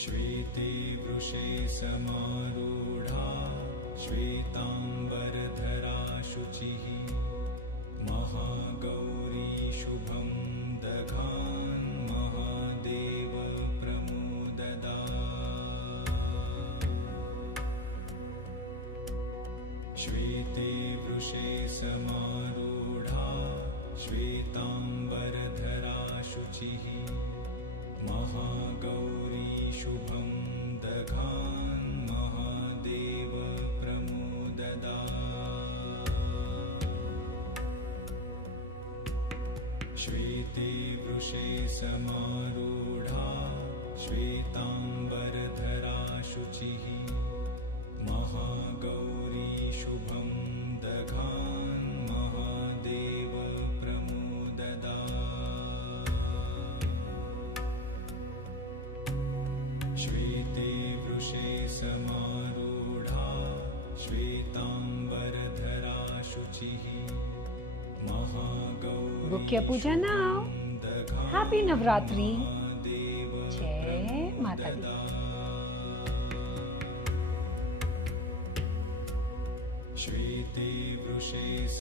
श्वेते वृषे समारूढा श्वेताम्बरधरा शुचिः महागौरी शुभं दधान् महादेव प्रमुददात्। श्वेते वृषे समारूढा श्वेताम्बरधरा शुचिः महागौरी शुभं दधान् महादेव प्रमुददात्। श्वेते वृषे समारूढा श्वेताम्बरधरा शुचिः महागौरी शुभं दधान् महादेव प्रमुददात्। श्वेते वृषे समारूढा श्वेताम्बरधरा शुचिः Mahagauri Book your puja now. Happy Navratri. Jai Mata Di. श्वेते वृषे